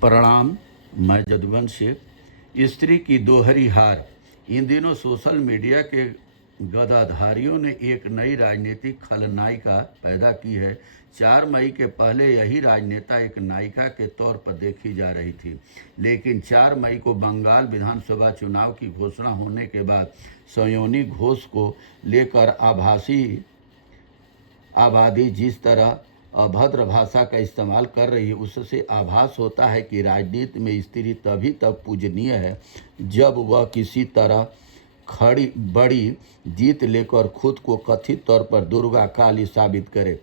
प्रणाम। मैं जदुवंश। स्त्री की दोहरी हार। इन दिनों सोशल मीडिया के गदाधारियों ने एक नई राजनीतिक खलनायिका पैदा की है। 4 मई के पहले यही राजनेता एक नायिका के तौर पर देखी जा रही थी, लेकिन 4 मई को बंगाल विधानसभा चुनाव की घोषणा होने के बाद सयोनी घोष को लेकर आबादी जिस तरह अभद्र भाषा का इस्तेमाल कर रही है, उससे आभास होता है कि राजनीति में स्त्री तभी तक पूजनीय है जब वह किसी तरह बड़ी जीत लेकर खुद को कथित तौर पर दुर्गा काली साबित करे।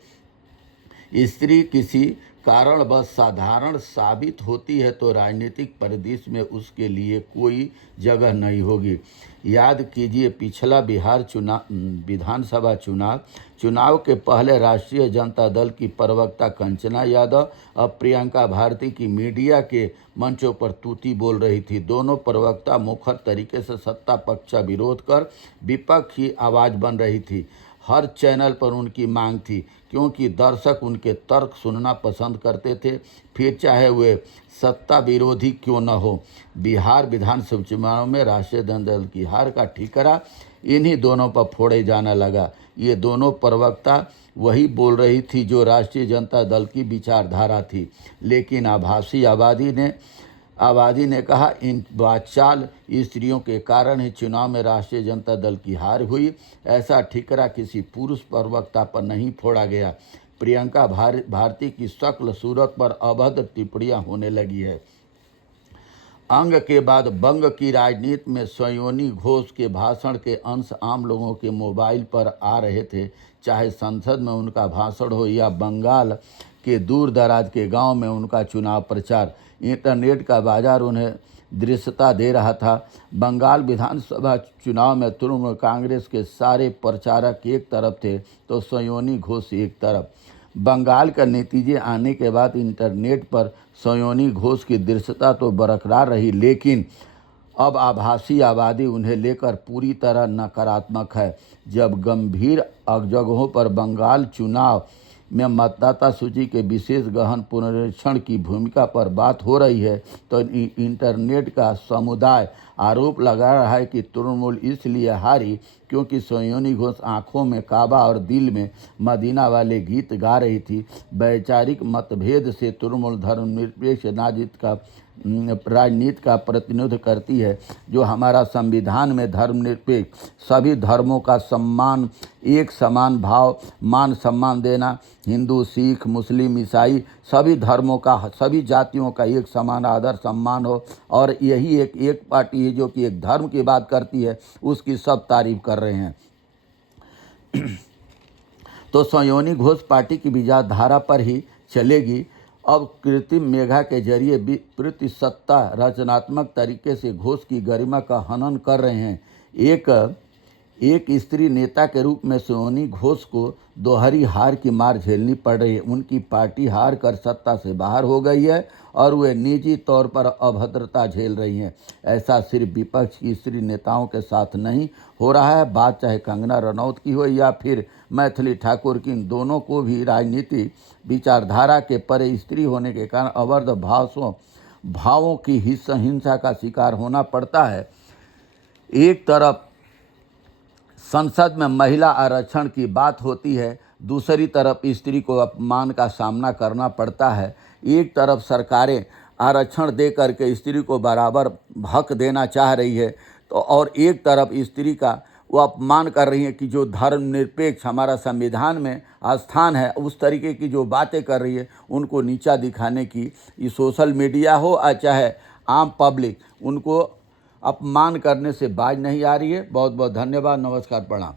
स्त्री किसी कारणवश साधारण साबित होती है तो राजनीतिक परिदृश्य में उसके लिए कोई जगह नहीं होगी। याद कीजिए, पिछला बिहार विधानसभा चुनाव के पहले राष्ट्रीय जनता दल की प्रवक्ता कंचना यादव अब प्रियंका भारती की मीडिया के मंचों पर तूती बोल रही थी। दोनों प्रवक्ता मुखर तरीके से सत्ता पक्ष का विरोध कर विपक्ष की आवाज़ बन रही थी। हर चैनल पर उनकी मांग थी, क्योंकि दर्शक उनके तर्क सुनना पसंद करते थे, फिर चाहे वे सत्ता विरोधी क्यों न हो। बिहार विधानसभा चुनाव में राष्ट्रीय जनता दल की हार का ठिकरा इन्हीं दोनों पर फोड़े जाने लगा। ये दोनों प्रवक्ता वही बोल रही थी जो राष्ट्रीय जनता दल की विचारधारा थी, लेकिन आभासी आबादी ने कहा इन वाचाल स्त्रियों के कारण ही चुनाव में राष्ट्रीय जनता दल की हार हुई। ऐसा ठिकरा किसी पुरुष प्रवक्ता पर नहीं फोड़ा गया। प्रियंका भारती की शक्ल सूरत पर अभद्र टिप्पणियां होने लगी है। अंग के बाद बंग की राजनीति में सयोनी घोष के भाषण के अंश आम लोगों के मोबाइल पर आ रहे थे, चाहे संसद में उनका भाषण हो या बंगाल के दूर दराज के गांव में उनका चुनाव प्रचार। इंटरनेट का बाजार उन्हें दृश्यता दे रहा था। बंगाल विधानसभा चुनाव में तृणमूल कांग्रेस के सारे प्रचारक एक तरफ थे तो सयोनी घोष एक तरफ। बंगाल का नतीजे आने के बाद इंटरनेट पर सयोनी घोष की दृश्यता तो बरकरार रही, लेकिन अब आभासी आबादी उन्हें लेकर पूरी तरह नकारात्मक है। जब गंभीर जगहों पर बंगाल चुनाव में मतदाता सूची के विशेष गहन पुनरीक्षण की भूमिका पर बात हो रही है, तो इंटरनेट का समुदाय आरोप लगा रहा है कि तृणमूल इसलिए हारी क्योंकि सयोनी घोष आंखों में काबा और दिल में मदीना वाले गीत गा रही थी। वैचारिक मतभेद से तृणमूल धर्मनिरपेक्ष राजनीति का प्रतिनिधित्व करती है, जो हमारा संविधान में धर्मनिरपेक्ष सभी धर्मों का सम्मान, एक समान भाव, मान सम्मान देना, हिंदू सिख मुस्लिम ईसाई सभी धर्मों का, सभी जातियों का एक समान आदर सम्मान हो। और यही एक पार्टी है जो कि एक धर्म की बात करती है, उसकी सब तारीफ कर रहे हैं। तो सयोनी घोष पार्टी की विचारधारा पर ही चलेगी। अब कृत्रिम मेघा के जरिए विपरीत सत्ता रचनात्मक तरीके से घोष की गरिमा का हनन कर रहे हैं। एक स्त्री नेता के रूप में सयोनी घोष को दोहरी हार की मार झेलनी पड़ रही है। उनकी पार्टी हार कर सत्ता से बाहर हो गई है और वे निजी तौर पर अभद्रता झेल रही हैं। ऐसा सिर्फ विपक्ष की स्त्री नेताओं के साथ नहीं हो रहा है। बात चाहे कंगना रनौत की हो या फिर मैथिली ठाकुर की, इन दोनों को भी राजनीति विचारधारा के परे स्त्री होने के कारण अभद्र भावों की हिंसा का शिकार होना पड़ता है। एक तरफ संसद में महिला आरक्षण की बात होती है, दूसरी तरफ स्त्री को अपमान का सामना करना पड़ता है। एक तरफ सरकारें आरक्षण दे करके स्त्री को बराबर हक देना चाह रही है, तो और एक तरफ स्त्री का वो अपमान कर रही है कि जो धर्मनिरपेक्ष हमारा संविधान में स्थान है, उस तरीके की जो बातें कर रही है, उनको नीचा दिखाने की ये सोशल मीडिया हो या चाहे आम पब्लिक, उनको अपमान करने से बाज नहीं आ रही है। बहुत बहुत धन्यवाद। नमस्कार, प्रणाम।